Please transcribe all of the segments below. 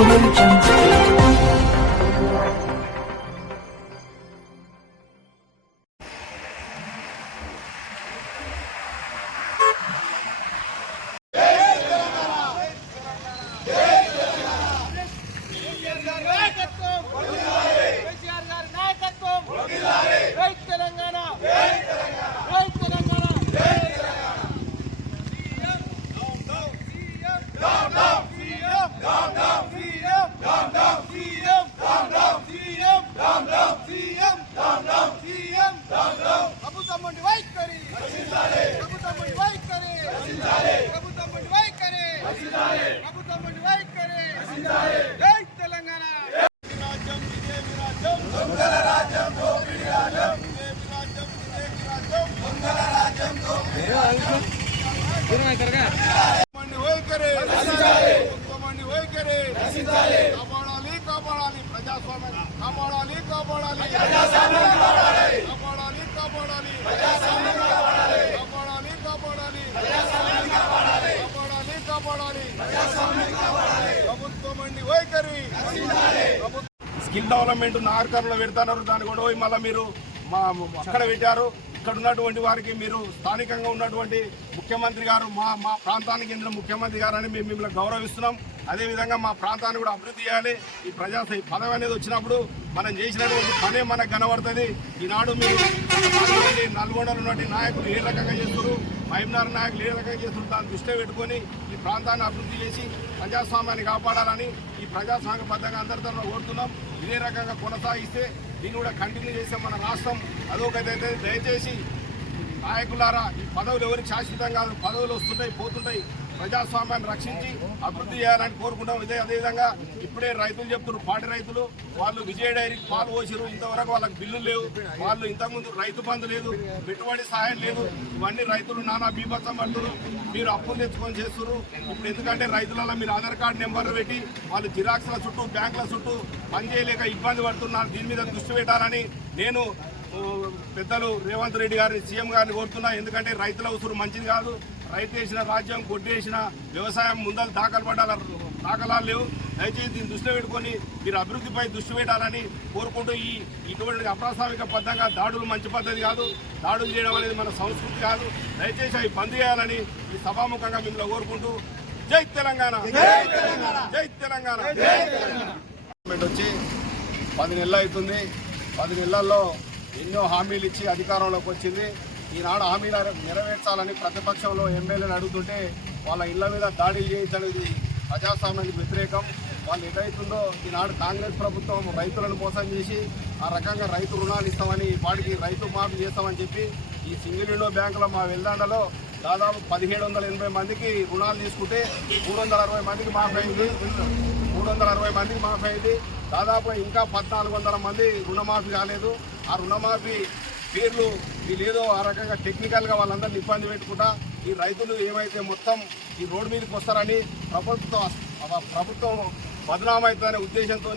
오늘장 కాపాడాలి కాపాడాలి. ప్రజాస్వామ్యం కాపాడాలి కాపాడాలి. కాపాడాలి. కాపాడాలి కాపాడాలి. కాపాడాలి. కాపాడాలి కాపాడాలి. కాపాడాలి. ప్రభుత్వం అండి వైఖరి. స్కిల్ డెవలప్మెంట్ నార్కర్లో పెడతారు దాన్ని కూడా పోయి మళ్ళీ మీరు మా అక్కడ పెట్టారు. ఇక్కడ ఉన్నటువంటి వారికి మీరు స్థానికంగా ఉన్నటువంటి ముఖ్యమంత్రి గారు మా మా ప్రాంతానికి చెందిన ముఖ్యమంత్రి గారు అని మేము మిమ్మల్ని గౌరవిస్తున్నాం. అదేవిధంగా మా ప్రాంతాన్ని కూడా అభివృద్ధి చేయాలి. ఈ ప్రజా పదవి అనేది వచ్చినప్పుడు మనం చేసినటువంటి పనే మనకు కనబడుతుంది. ఈనాడు మీరు నల్గొండలో ఉన్నటువంటి నాయకులు ఏ రకంగా చేస్తారు మహిమనారాయణ నాయకులు ఏ రకంగా చేస్తారు దాన్ని దృష్టిలో పెట్టుకొని ఈ ప్రాంతాన్ని అభివృద్ధి చేసి ప్రజాస్వామ్యాన్ని కాపాడాలని ఈ ప్రజాస్వామ్యబద్ధంగా అందరి అందరితో కోరుతున్నాం. ఇదే రకంగా కొనసాగిస్తే దీన్ని కూడా కంటిన్యూ చేసే మన రాష్ట్రం అదొకటైతే దయచేసి నాయకులారా ఈ పదవులు ఎవరికి శాశ్వతం కాదు. పదవులు వస్తుంటాయి పోతుంటాయి. ప్రజాస్వామ్యాన్ని రక్షించి అభివృద్ధి చేయాలని కోరుకుంటాం. ఇదే అదేవిధంగా ఇప్పుడే రైతులు చెప్తున్నారు. పాడి రైతులు వాళ్ళు విజయ డైరీకి పాలు పోసారు ఇంతవరకు వాళ్ళకి బిల్లులు లేవు. వాళ్ళు ఇంతకుముందు రైతు బంధు లేదు పెట్టుబడి సహాయం లేదు. ఇవన్నీ రైతులు నానా బీభత్సం పడుతున్నారు. మీరు అప్పులు తెచ్చుకొని చేస్తున్నారు. ఇప్పుడు ఎందుకంటే రైతులలో మీరు ఆధార్ కార్డు నెంబర్లు పెట్టి వాళ్ళు జిరాక్స్ల చుట్టూ బ్యాంకుల చుట్టూ పనిచేయలేక ఇబ్బంది పడుతున్నారు. దీని మీద దృష్టి పెట్టాలని నేను పెద్దలు రేవంత్ రెడ్డి గారిని సీఎం గారిని కోరుతున్నా. ఎందుకంటే రైతుల ఉసురు మంచిది కాదు. రైతు వేసిన రాజ్యం కొట్టేసిన వ్యవసాయం ముందలు దాఖలు పడాల దాఖలాలు లేవు. దయచేసి దీన్ని దృష్టిలో పెట్టుకొని మీరు అభివృద్ధిపై దృష్టి పెట్టాలని కోరుకుంటూ ఈ ఇటువంటి అప్రాసామిక బద్ధంగా దాడులు మంచి పద్ధతి కాదు. దాడులు చేయడం అనేది మన సంస్కృతి కాదు. దయచేసి అవి బంద్ చేయాలని ఈ సభాముఖంగా మిమ్మల్ని కోరుకుంటూ జై తెలంగాణ. జై తెలంగాణ. వచ్చి పది నెలలు అవుతుంది. పది నెలల్లో ఎన్నో హామీలు ఇచ్చి అధికారంలోకి వచ్చింది. ఈనాడు హామీలు నెరవేర్చాలని ప్రతిపక్షంలో ఎమ్మెల్యేలు అడుగుతుంటే వాళ్ళ ఇళ్ళ మీద దాడులు చేయించనేది ప్రజాస్వామ్యానికి వ్యతిరేకం. వాళ్ళు ఏదైతుందో ఈనాడు కాంగ్రెస్ ప్రభుత్వం రైతులను మోసం చేసి ఆ రకంగా రైతు రుణాలు ఇస్తామని వాటికి రైతు మాఫీ చేస్తామని చెప్పి ఈ సింగిల్ విండో బ్యాంకులో మా వెల్దాండలో దాదాపు పదిహేడు వందల ఎనభై మందికి రుణాలు తీసుకుంటే మూడు వందల అరవై మందికి మాఫీ అయింది. మూడు వందల అరవై మందికి మాఫీ అయింది. దాదాపు ఇంకా పద్నాలుగు వందల మంది రుణమాఫీ కాలేదు. ఆ రుణమాఫీ పేర్లు వీళ్ళేదో ఆ రకంగా టెక్నికల్గా వాళ్ళందరినీ ఇబ్బంది పెట్టుకుంటా ఈ రైతులు ఏమైతే మొత్తం ఈ రోడ్డు మీదకి వస్తారని ప్రభుత్వం ప్రభుత్వం బదనామవుతుందనే ఉద్దేశంతో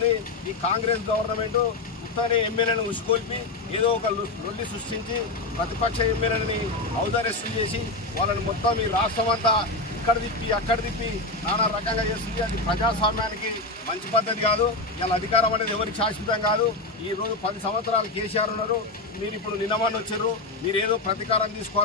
ఈ కాంగ్రెస్ గవర్నమెంట్ ఉత్తనే ఎమ్మెల్యేలను ఉసుకొల్పి ఏదో ఒక లొల్లి సృష్టించి ప్రతిపక్ష ఎమ్మెల్యేలని ఔదార్యస్తులు చేసి వాళ్ళని మొత్తం ఈ రాష్ట్రం అంతా ఇక్కడ తిప్పి అక్కడ తిప్పి నానా రకంగా చేస్తుంది. అది ప్రజాస్వామ్యానికి మంచి పద్ధతి కాదు. ఇలా అధికారం అనేది ఎవరికి శాశ్వతం కాదు. ఈ రోజు పది సంవత్సరాలు కేసీఆర్ ఉన్నారు. మీరు ఇప్పుడు నిన్నమని వచ్చారు. మీరు ఏదో ప్రతీకారం తీసుకోవాలి